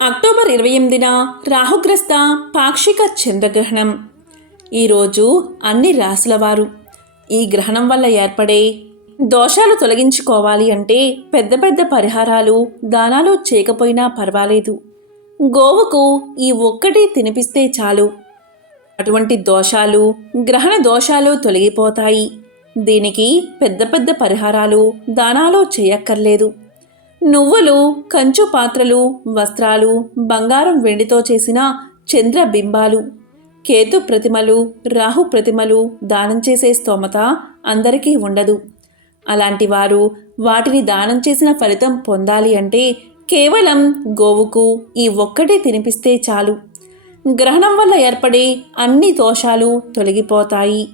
October 28న రాహుగ్రస్త పాక్షిక చంద్రగ్రహణం. ఈరోజు అన్ని రాశుల వారు ఈ గ్రహణం వల్ల ఏర్పడే దోషాలు తొలగించుకోవాలి అంటే పెద్ద పెద్ద పరిహారాలు దానాలు చేయకపోయినా పర్వాలేదు. గోవుకు ఈ ఒక్కటి తినిపిస్తే చాలు. అటువంటి దోషాలు, గ్రహణ దోషాలు తొలగిపోతాయి. దీనికి పెద్ద పెద్ద పరిహారాలు దానాలు చేయక్కర్లేదు. నువ్వులు, కంచు పాత్రలు, వస్త్రాలు, బంగారం వెండితో చేసిన చంద్రబింబాలు, కేతు ప్రతిమలు, రాహు ప్రతిమలు దానం చేసే స్తోమత అందరికీ ఉండదు. అలాంటి వారు వాటిని దానం చేసిన ఫలితం పొందాలి అంటే కేవలం గోవుకు ఈ ఒక్కటి తినిపిస్తే చాలు. గ్రహణం వల్ల ఏర్పడే అన్ని దోషాలు తొలగిపోతాయి.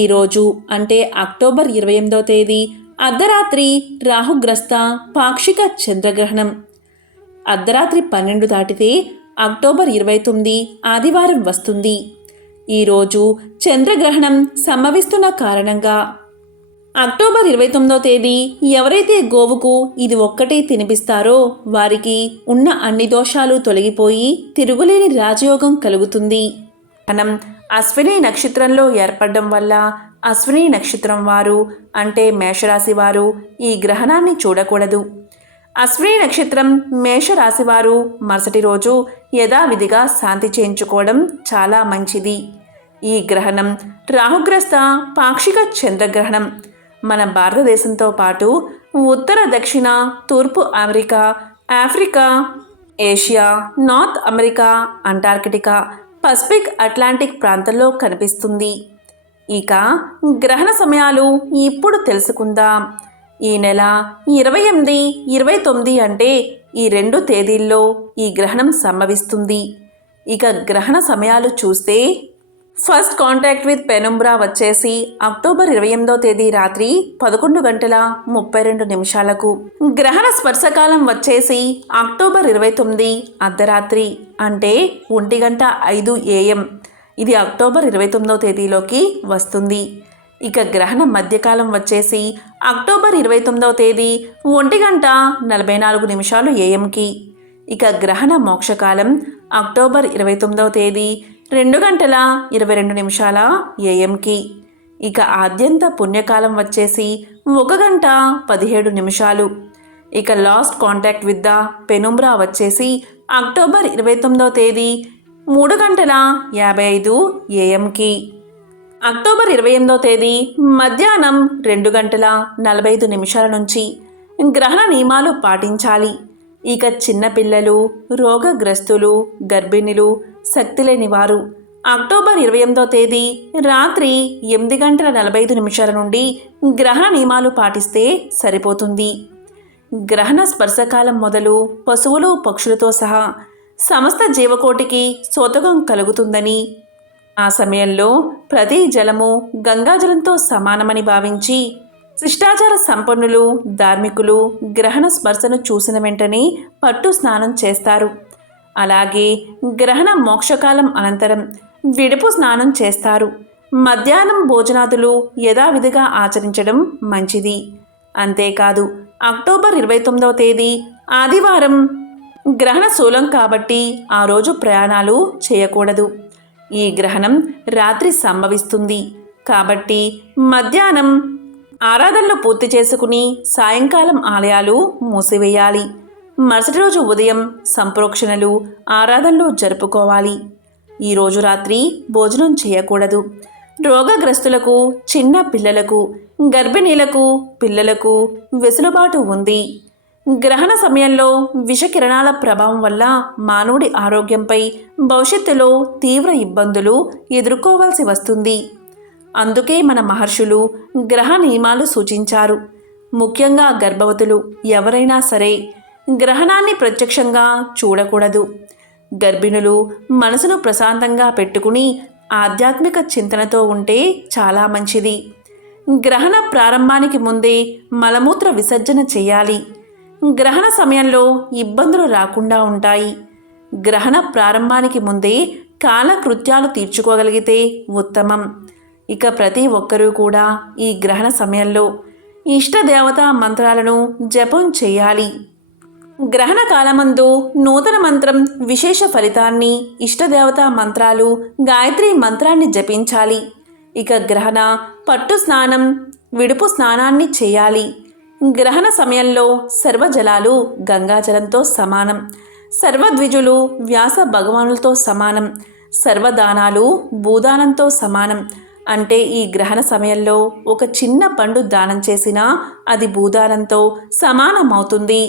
ఈరోజు అంటే అక్టోబర్ 28వ తేదీ అర్ధరాత్రి రాహుగ్రస్త పాక్షిక చంద్రగ్రహణం. అర్ధరాత్రి 12 దాటితే అక్టోబర్ 29 ఆదివారం వస్తుంది. ఈరోజు చంద్రగ్రహణం సంభవిస్తున్న కారణంగా అక్టోబర్ 29వ తేదీ ఎవరైతే గోవుకు ఇది ఒక్కటే తినిపిస్తారో వారికి ఉన్న అన్ని దోషాలు తొలగిపోయి తిరుగులేని రాజయోగం కలుగుతుంది. మనం అశ్విని నక్షత్రంలో ఏర్పడడం వల్ల అశ్విని నక్షత్రం వారు అంటే మేషరాశి వారు ఈ గ్రహణాన్ని చూడకూడదు. అశ్విని నక్షత్రం మేషరాశి వారు మరుసటి రోజు యథావిధిగా శాంతి చేయించుకోవడం చాలా మంచిది. ఈ గ్రహణం రాహుగ్రస్త పాక్షిక చంద్రగ్రహణం మన భారతదేశంతో పాటు ఉత్తర, దక్షిణ, తూర్పు America, Africa, Asia, north America, Antarctica, Pacific, Atlantic ప్రాంతంలో కనిపిస్తుంది. ఇక గ్రహణ సమయాలు ఇప్పుడు తెలుసుకుందాం. ఈ నెల 28, 29 అంటే ఈ 2 తేదీల్లో ఈ గ్రహణం సంభవిస్తుంది. ఇక గ్రహణ సమయాలు చూస్తే ఫస్ట్ కాంటాక్ట్ విత్ పెనుంబ్రా వచ్చేసి అక్టోబర్ 28వ తేదీ రాత్రి 11:32 గ్రహణ స్పర్శకాలం వచ్చేసి అక్టోబర్ 29 అర్ధరాత్రి అంటే 1:05 AM. ఇది అక్టోబర్ 29వ తేదీలోకి వస్తుంది. ఇక గ్రహణ మధ్యకాలం వచ్చేసి అక్టోబర్ 29వ తేదీ 1:44 AM. ఇక గ్రహణ మోక్షకాలం అక్టోబర్ 29వ తేదీ 2:22 AM. ఇక ఆద్యంత పుణ్యకాలం వచ్చేసి 1:17. ఇక లాస్ట్ కాంటాక్ట్ విత్ ద పెనుంబ్రా వచ్చేసి అక్టోబర్ 29వ తేదీ 3:55 AM. అక్టోబర్ 28వ తేదీ మధ్యాహ్నం 2:45 నుంచి గ్రహణ నియమాలు పాటించాలి. ఇక చిన్నపిల్లలు, రోగగ్రస్తులు, గర్భిణులు, శక్తి లేని వారు అక్టోబర్ 28వ తేదీ రాత్రి 8:45 నుండి గ్రహణ నియమాలు పాటిస్తే సరిపోతుంది. గ్రహణ స్పర్శకాలం మొదలు పశువులు, పక్షులతో సహా సమస్త జీవకోటికి సోతకం కలుగుతుందని, ఆ సమయంలో ప్రతి జలము గంగాజలంతో సమానమని భావించి శిష్టాచార సంపన్నులు, ధార్మికులు గ్రహణ స్పర్శను చూసిన వెంటనే పట్టు స్నానం చేస్తారు. అలాగే గ్రహణ మోక్షకాలం అనంతరం విడుపు స్నానం చేస్తారు. మధ్యాహ్నం భోజనాదులు యథావిధిగా ఆచరించడం మంచిది. అంతేకాదు అక్టోబర్ 29వ తేదీ ఆదివారం గ్రహణ శూలం కాబట్టి ఆ రోజు ప్రయాణాలు చేయకూడదు. ఈ గ్రహణం రాత్రి సంభవిస్తుంది కాబట్టి మధ్యాహ్నం ఆరాధనలు పూర్తి చేసుకుని సాయంకాలం ఆలయాలు మూసివేయాలి. మరుసటి రోజు ఉదయం సంప్రోక్షణలు, ఆరాధనలు జరుపుకోవాలి. ఈరోజు రాత్రి భోజనం చేయకూడదు. రోగగ్రస్తులకు, చిన్న పిల్లలకు, గర్భిణీలకు, పిల్లలకు వెసులుబాటు ఉంది. గ్రహణ సమయంలో విషకిరణాల ప్రభావం వల్ల మానవుడి ఆరోగ్యంపై భవిష్యత్తులో తీవ్ర ఇబ్బందులు ఎదుర్కోవాల్సి వస్తుంది. అందుకే మన మహర్షులు గ్రహ నియమాలు సూచించారు. ముఖ్యంగా గర్భవతులు ఎవరైనా సరే గ్రహణాన్ని ప్రత్యక్షంగా చూడకూడదు. గర్భిణులు మనసును ప్రశాంతంగా పెట్టుకుని ఆధ్యాత్మిక చింతనతో ఉంటే చాలా మంచిది. గ్రహణ ప్రారంభానికి ముందే మలమూత్ర విసర్జన చేయాలి. గ్రహణ సమయంలో ఇబ్బందులు రాకుండా ఉంటాయి. గ్రహణ ప్రారంభానికి ముందే కాలకృత్యాలు తీర్చుకోగలిగితే ఉత్తమం. ఇక ప్రతి ఒక్కరూ కూడా ఈ గ్రహణ సమయంలో ఇష్టదేవతా మంత్రాలను జపం చేయాలి. గ్రహణ కాలమందు నూతన మంత్రం విశేష ఫలితాన్ని, ఇష్టదేవతా మంత్రాలు, గాయత్రి మంత్రాన్ని జపించాలి. ఇక గ్రహణ పట్టు స్నానం, విడుపు స్నానాన్ని చేయాలి. గ్రహణ సమయంలో సర్వజలాలు గంగాజలంతో సమానం, సర్వద్విజులు వ్యాస భగవానులతో సమానం, సర్వదానాలు భూదానంతో సమానం. అంటే ఈ గ్రహణ సమయంలో ఒక చిన్న పండు దానం చేసినా అది భూదానంతో సమానమవుతుంది.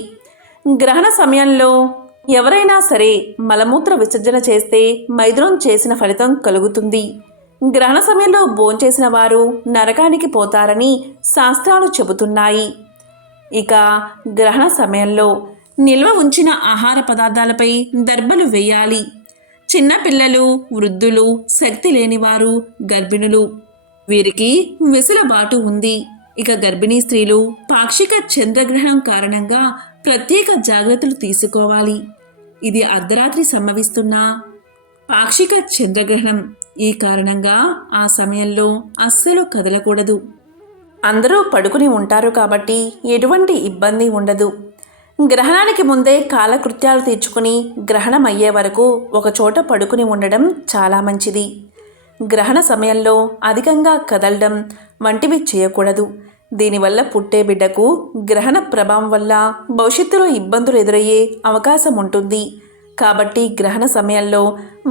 గ్రహణ సమయంలో ఎవరైనా సరే మలమూత్ర విసర్జన చేస్తే మైథునం చేసిన ఫలితం కలుగుతుంది. గ్రహణ సమయంలో భోంచేసిన వారు నరకానికి పోతారని శాస్త్రాలు చెబుతున్నాయి. ఇక గ్రహణ సమయంలో నిల్వ ఉంచిన ఆహార పదార్థాలపై దర్బలు వేయాలి. చిన్నపిల్లలు, వృద్ధులు, శక్తి లేనివారు, గర్భిణులు వీరికి వెసులుబాటు ఉంది. ఇక గర్భిణీ స్త్రీలు పాక్షిక చంద్రగ్రహణం కారణంగా ప్రత్యేక జాగ్రత్తలు తీసుకోవాలి. ఇది అర్ధరాత్రి సంభవిస్తున్న పాక్షిక చంద్రగ్రహణం. ఈ కారణంగా ఆ సమయంలో అస్సలు కదలకూడదు. అందరూ పడుకుని ఉంటారు కాబట్టి ఎటువంటి ఇబ్బంది ఉండదు. గ్రహణానికి ముందే కాలకృత్యాలు తీర్చుకుని గ్రహణం అయ్యే వరకు ఒకచోట పడుకుని ఉండడం చాలా మంచిది. గ్రహణ సమయంలో అధికంగా కదలడం వంటివి చేయకూడదు. దీనివల్ల పుట్టే బిడ్డకు గ్రహణ ప్రభావం వల్ల భవిష్యత్తులో ఇబ్బందులు ఎదురయ్యే అవకాశం ఉంటుంది. కాబట్టి గ్రహణ సమయంలో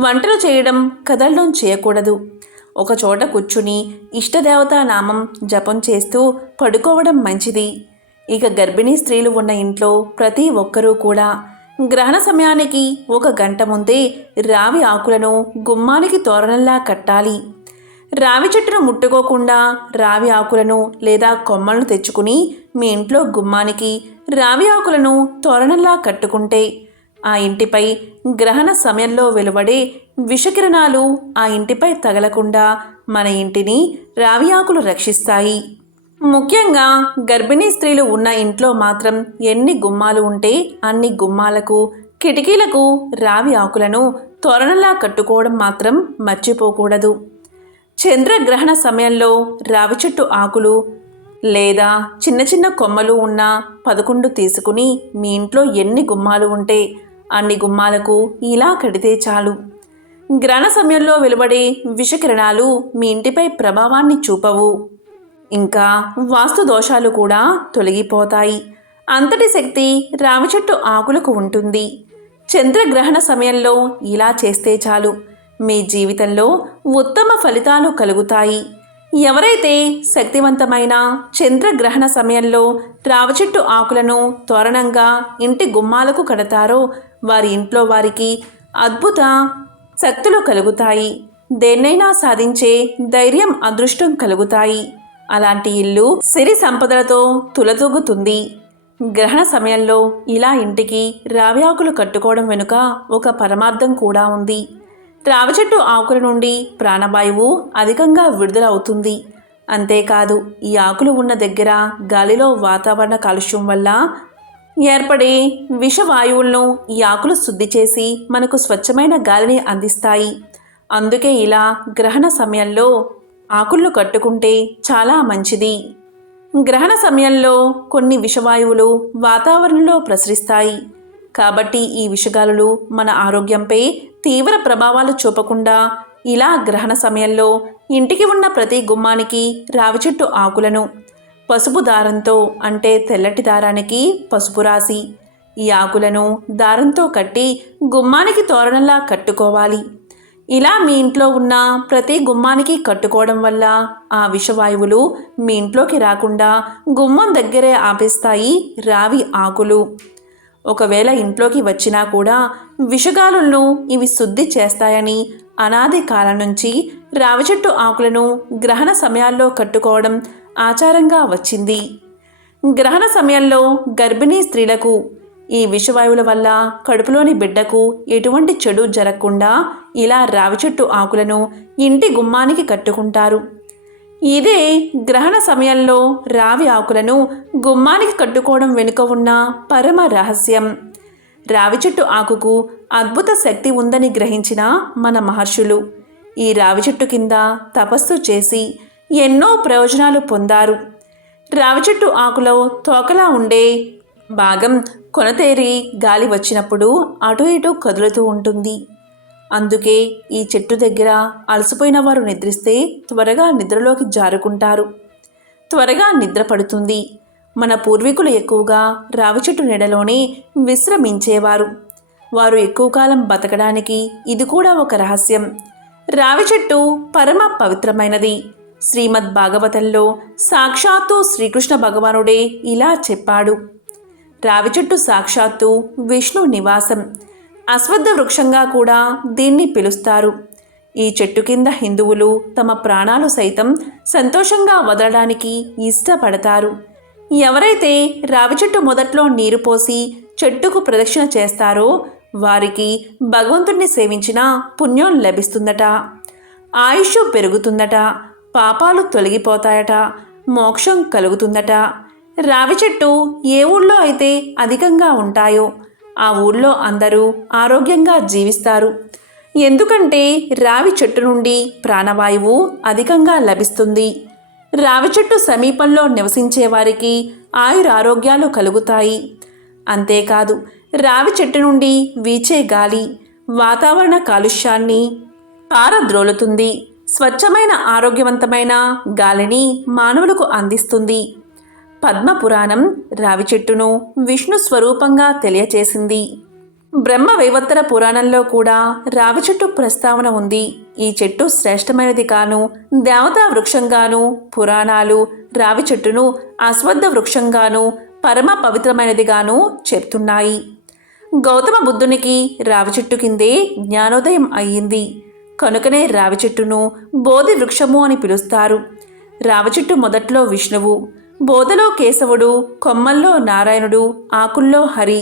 వంటలు చేయడం, కదలడం చేయకూడదు. ఒకచోట కూర్చుని ఇష్టదేవతా నామం జపం చేస్తూ పడుకోవడం మంచిది. ఇక గర్భిణీ స్త్రీలు ఉన్న ఇంట్లో ప్రతి ఒక్కరూ కూడా గ్రహణ సమయానికి 1 గంట ముందే రావి ఆకులను గుమ్మానికి తోరణంలా కట్టాలి. రావి చెట్టును ముట్టుకోకుండా రావి ఆకులను లేదా కొమ్మలను తెచ్చుకుని మీ ఇంట్లో గుమ్మానికి రావి ఆకులను తోరణంలా కట్టుకుంటే ఆ ఇంటిపై గ్రహణ సమయంలో వెలువడే విషకిరణాలు ఆ ఇంటిపై తగలకుండా మన ఇంటిని రావి ఆకులు రక్షిస్తాయి. ముఖ్యంగా గర్భిణీ స్త్రీలు ఉన్న ఇంట్లో మాత్రం ఎన్ని గుమ్మాలు ఉంటే అన్ని గుమ్మాలకు, కిటికీలకు రావి ఆకులను తోరణంలా కట్టుకోవడం మాత్రం మర్చిపోకూడదు. చంద్రగ్రహణ సమయంలో రావి చెట్టు ఆకులు లేదా చిన్న చిన్న కొమ్మలు ఉన్న 11 తీసుకుని మీ ఇంట్లో ఎన్ని గుమ్మాలు ఉంటే అన్ని గుమ్మాలకు ఇలా కడితే చాలు. గ్రహణ సమయంలో వెలువడే విషకిరణాలు మీ ఇంటిపై ప్రభావాన్ని చూపవు. ఇంకా వాస్తు దోషాలు కూడా తొలగిపోతాయి. అంతటి శక్తి రావి చెట్టు ఆకులకు ఉంటుంది. చంద్రగ్రహణ సమయంలో ఇలా చేస్తే చాలు, మీ జీవితంలో ఉత్తమ ఫలితాలు కలుగుతాయి. ఎవరైతే శక్తివంతమైన చంద్రగ్రహణ సమయంలో రావి చెట్టు ఆకులను తోరణంగా ఇంటి గుమ్మాలకు కడతారో వారి ఇంట్లో వారికి అద్భుత శక్తులు కలుగుతాయి. దేన్నైనా సాధించే ధైర్యం, అదృష్టం కలుగుతాయి. అలాంటి ఇల్లు సిరి సంపదలతో తులతూగుతుంది. గ్రహణ సమయంలో ఇలా ఇంటికి రావి ఆకులు కట్టుకోవడం వెనుక ఒక పరమార్థం కూడా ఉంది. రావి చెట్టు ఆకుల నుండి ప్రాణవాయువు అధికంగా విడుదల అవుతుంది. అంతేకాదు, ఈ ఆకులు ఉన్న దగ్గర గాలిలో వాతావరణ కాలుష్యం వల్ల ఏర్పడే విషవాయువులను ఈ ఆకులు శుద్ధి చేసి మనకు స్వచ్ఛమైన గాలిని అందిస్తాయి. అందుకే ఇలా గ్రహణ సమయంలో ఆకులను కట్టుకుంటే చాలా మంచిది. గ్రహణ సమయంలో కొన్ని విషవాయువులు వాతావరణంలో ప్రసరిస్తాయి. కాబట్టి ఈ విషగాలులు మన ఆరోగ్యంపై తీవ్ర ప్రభావాలు చూపకుండా ఇలా గ్రహణ సమయంలో ఇంటికి ఉన్న ప్రతి గుమ్మానికి రావి చెట్టు ఆకులను పసుపు దారంతో, అంటే తెల్లటి దారానికి పసుపు రాసి ఈ ఆకులను దారంతో కట్టి గుమ్మానికి తోరణంలా కట్టుకోవాలి. ఇలా మీ ఇంట్లో ఉన్న ప్రతి గుమ్మానికి కట్టుకోవడం వల్ల ఆ విషవాయువులు మీ ఇంట్లోకి రాకుండా గుమ్మం దగ్గరే ఆపేస్తాయి రావి ఆకులు. ఒకవేళ ఇంట్లోకి వచ్చినా కూడా విషగాలులను ఇవి శుద్ధి చేస్తాయని అనాది కాలం నుంచి రావి చెట్టు ఆకులను గ్రహణ సమయాల్లో కట్టుకోవడం ఆచారంగా వచ్చింది. గ్రహణ సమయంలో గర్భిణీ స్త్రీలకు ఈ విషవాయువుల వల్ల కడుపులోని బిడ్డకు ఎటువంటి చెడు జరగకుండా ఇలా రావి చెట్టు ఆకులను ఇంటి గుమ్మానికి కట్టుకుంటారు. ఇదే గ్రహణ సమయంలో రావి ఆకులను గుమ్మానికి కట్టుకోవడం వెనుక ఉన్న పరమ రహస్యం. రావి చెట్టు ఆకుకు అద్భుత శక్తి ఉందని గ్రహించిన మన మహర్షులు ఈ రావి చెట్టు కింద తపస్సు చేసి ఎన్నో ప్రయోజనాలు పొందారు. రావి చెట్టు ఆకులో తోకలా ఉండే భాగం కొనతేరి గాలి వచ్చినప్పుడు అటు ఇటు కదులుతూ ఉంటుంది. అందుకే ఈ చెట్టు దగ్గర అలసిపోయిన వారు నిద్రిస్తే త్వరగా నిద్రలోకి జారుకుంటారు, త్వరగా నిద్ర పడుతుంది. మన పూర్వీకులు ఎక్కువగా రావి చెట్టు నీడలోనే విశ్రమించేవారు. వారు ఎక్కువ కాలం బతకడానికి ఇది కూడా ఒక రహస్యం. రావి చెట్టు పరమ పవిత్రమైనది. శ్రీమద్ భాగవతంలో సాక్షాత్తు శ్రీకృష్ణ భగవానుడే ఇలా చెప్పాడు. రావి చెట్టు సాక్షాత్తు విష్ణు నివాసం. అశ్వత్థ వృక్షంగా కూడా దీన్ని పిలుస్తారు. ఈ చెట్టు కింద హిందువులు తమ ప్రాణాలు సైతం సంతోషంగా వదలడానికి ఇష్టపడతారు. ఎవరైతే రావి చెట్టు మొదట్లో నీరు పోసి చెట్టుకు ప్రదక్షిణ చేస్తారో వారికి భగవంతుణ్ణి సేవించిన పుణ్యం లభిస్తుందట, ఆయుష్ పెరుగుతుందట, పాపాలు తొలగిపోతాయట, మోక్షం కలుగుతుందట. రావి చెట్టు ఏ ఊళ్ళో అయితే అధికంగా ఉంటాయో ఆ ఊళ్ళో అందరూ ఆరోగ్యంగా జీవిస్తారు. ఎందుకంటే రావి చెట్టు నుండి ప్రాణవాయువు అధికంగా లభిస్తుంది. రావి చెట్టు సమీపంలో నివసించే వారికి ఆయురారోగ్యాలు కలుగుతాయి. అంతేకాదు రావి చెట్టు నుండి వీచే గాలి వాతావరణ కాలుష్యాన్ని పారద్రోలుతుంది. స్వచ్ఛమైన ఆరోగ్యవంతమైన గాలిని మానవులకు అందిస్తుంది. పద్మపురాణం రావి చెట్టును విష్ణు స్వరూపంగా తెలియచేసింది. బ్రహ్మ వైవత్తర పురాణంలో కూడా రావి చెట్టు ప్రస్తావన ఉంది. ఈ చెట్టు శ్రేష్టమైనది కాను, దేవతా వృక్షంగాను పురాణాలు రావి చెట్టును అశ్వత్థ వృక్షంగాను పరమ పవిత్రమైనదిగాను చెప్తున్నాయి. గౌతమ బుద్ధునికి రావి చెట్టు కిందే జ్ఞానోదయం అయ్యింది. కనుకనే రావి చెట్టును బోధి వృక్షము అని పిలుస్తారు. రావి చెట్టు మొదట్లో విష్ణువు, బోధలో కేశవుడు, కొమ్మల్లో నారాయణుడు, ఆకుల్లో హరి,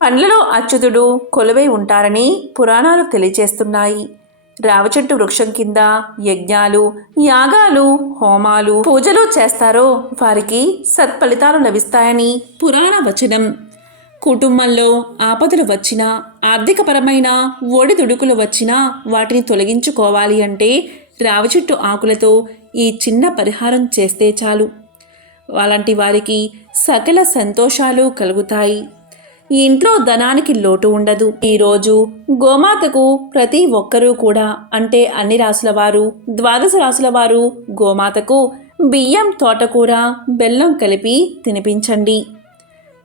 పండ్లలో అచ్యుతుడు కొలువై ఉంటారని పురాణాలు తెలియచేస్తున్నాయి. రావి చెట్టు వృక్షం కింద యజ్ఞాలు, యాగాలు, హోమాలు, పూజలు చేస్తారో వారికి సత్ఫలితాలు లభిస్తాయని పురాణ వచనం. కుటుంబంలో ఆపదలు వచ్చినా, ఆర్థికపరమైన ఒడిదుడుకులు వచ్చినా వాటిని తొలగించుకోవాలి అంటే రావి చెట్టు ఆకులతో ఈ చిన్న పరిహారం చేస్తే చాలు. అలాంటి వారికి సకల సంతోషాలు కలుగుతాయి. ఈ ఇంట్లో ధనానికి లోటు ఉండదు. ఈరోజు గోమాతకు ప్రతి ఒక్కరూ కూడా, అంటే అన్ని రాసుల వారు, ద్వాదశ రాసుల వారు గోమాతకు బియ్యం, తోటకూర, బెల్లం కలిపి తినిపించండి.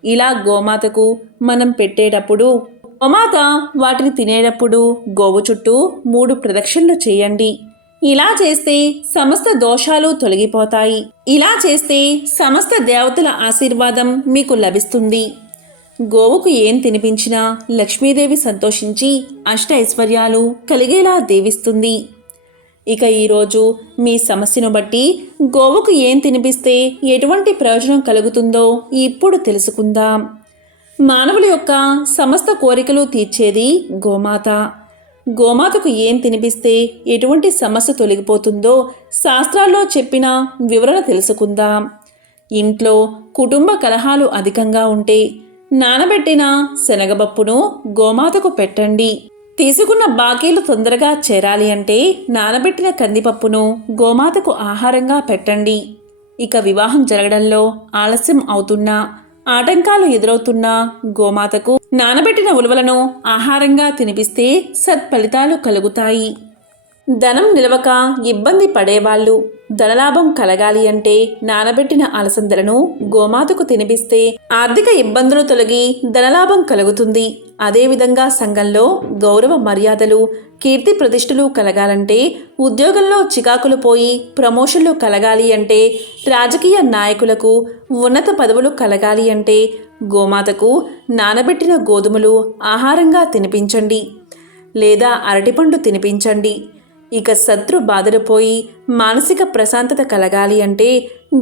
ఇలా గోమాతకు మనం పెట్టేటప్పుడు, గోమాత వాటిని తినేటప్పుడు గోవు చుట్టూ 3 ప్రదక్షిణలు చేయండి. ఇలా చేస్తే సమస్త దోషాలు తొలగిపోతాయి. ఇలా చేస్తే సమస్త దేవతల ఆశీర్వాదం మీకు లభిస్తుంది. గోవుకు ఏం తినిపించినా లక్ష్మీదేవి సంతోషించి అష్ట ఐశ్వర్యాలు కలిగేలా దీవిస్తుంది. ఇక ఈరోజు మీ సమస్యను బట్టి గోవుకు ఏం తినిపిస్తే ఎటువంటి ప్రయోజనం కలుగుతుందో ఇప్పుడు తెలుసుకుందాం. మానవుల యొక్క సమస్త కోరికలు తీర్చేది గోమాత. గోమాతకు ఏం తినిపిస్తే ఎటువంటి సమస్య తొలగిపోతుందో శాస్త్రాల్లో చెప్పిన వివరణ తెలుసుకుందాం. ఇంట్లో కుటుంబ కలహాలు అధికంగా ఉంటే నానబెట్టిన శనగపప్పును గోమాతకు పెట్టండి. తీసుకున్న బాకీలు తొందరగా చేరాలి అంటే నానబెట్టిన కందిపప్పును గోమాతకు ఆహారంగా పెట్టండి. ఇక వివాహం జరగడంలో ఆలస్యం అవుతున్నా, ఆటంకాలు ఎదురవుతున్నా గోమాతకు నానబెట్టిన ఉలవలను ఆహారంగా తినిపిస్తే సత్ఫలితాలు కలుగుతాయి. ధనం నిలవక ఇబ్బంది పడేవాళ్ళు ధనలాభం కలగాలి అంటే నానబెట్టిన అలసందలను గోమాతకు తినిపిస్తే ఆర్థిక ఇబ్బందులు తొలగి ధనలాభం కలుగుతుంది. అదేవిధంగా సంఘంలో గౌరవ మర్యాదలు, కీర్తి ప్రతిష్టలు కలగాలంటే, ఉద్యోగంలో చికాకులు పోయి ప్రమోషన్లు కలగాలి అంటే, రాజకీయ నాయకులకు ఉన్నత పదవులు కలగాలి అంటే గోమాతకు నానబెట్టిన గోధుమలు ఆహారంగా తినిపించండి, లేదా అరటిపండు తినిపించండి. ఇక శత్రు బాధలు పోయి మానసిక ప్రశాంతత కలగాలి అంటే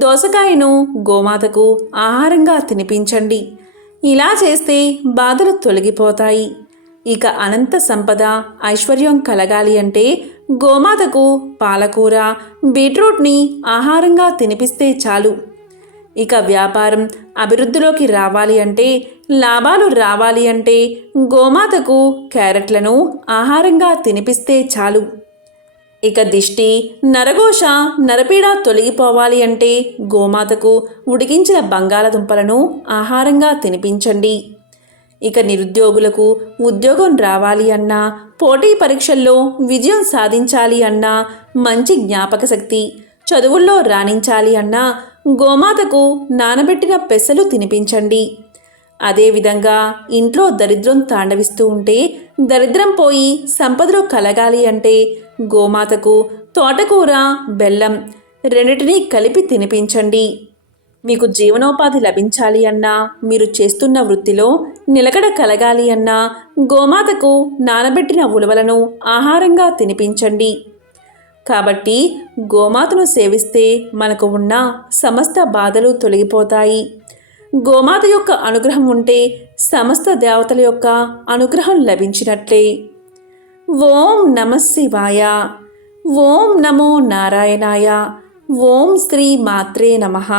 దోసకాయను గోమాతకు ఆహారంగా తినిపించండి. ఇలా చేస్తే బాధలు తొలగిపోతాయి. ఇక అనంత సంపద, ఐశ్వర్యం కలగాలి అంటే గోమాతకు పాలకూర, బీట్రూట్ని ఆహారంగా తినిపిస్తే చాలు. ఇక వ్యాపారం అభివృద్ధిలోకి రావాలి అంటే, లాభాలు రావాలి అంటే గోమాతకు క్యారెట్లను ఆహారంగా తినిపిస్తే చాలు. ఇక దిష్టి, నరఘోష, నరపీడ తొలగిపోవాలి అంటే గోమాతకు ఉడికించిన బంగాళదుంపలను ఆహారంగా తినిపించండి. ఇక నిరుద్యోగులకు ఉద్యోగం రావాలి అన్నా, పోటీ పరీక్షల్లో విజయం సాధించాలి అన్నా, మంచి జ్ఞాపక శక్తి, చదువుల్లో రాణించాలి అన్నా గోమాతకు నానబెట్టిన పెసలు తినిపించండి. అదేవిధంగా ఇంట్లో దరిద్రం తాండవిస్తూ ఉంటే, దరిద్రం పోయి సంపదలు కలగాలి అంటే గోమాతకు తోటకూర, బెల్లం రెండింటినీ కలిపి తినిపించండి. మీకు జీవనోపాధి లభించాలి అన్నా, మీరు చేస్తున్న వృత్తిలో నిలకడ కలగాలి అన్నా గోమాతకు నానబెట్టిన ఉలవలను ఆహారంగా తినిపించండి. కాబట్టి గోమాతను సేవిస్తే మనకు ఉన్న సమస్త బాధలు తొలగిపోతాయి. గోమాత యొక్క అనుగ్రహం ఉంటే సమస్త దేవతల యొక్క అనుగ్రహం లభించినట్లే. ఓం నమః శివాయ. ఓం నమో నారాయణాయ. ఓం శ్రీ మాత్రే నమః.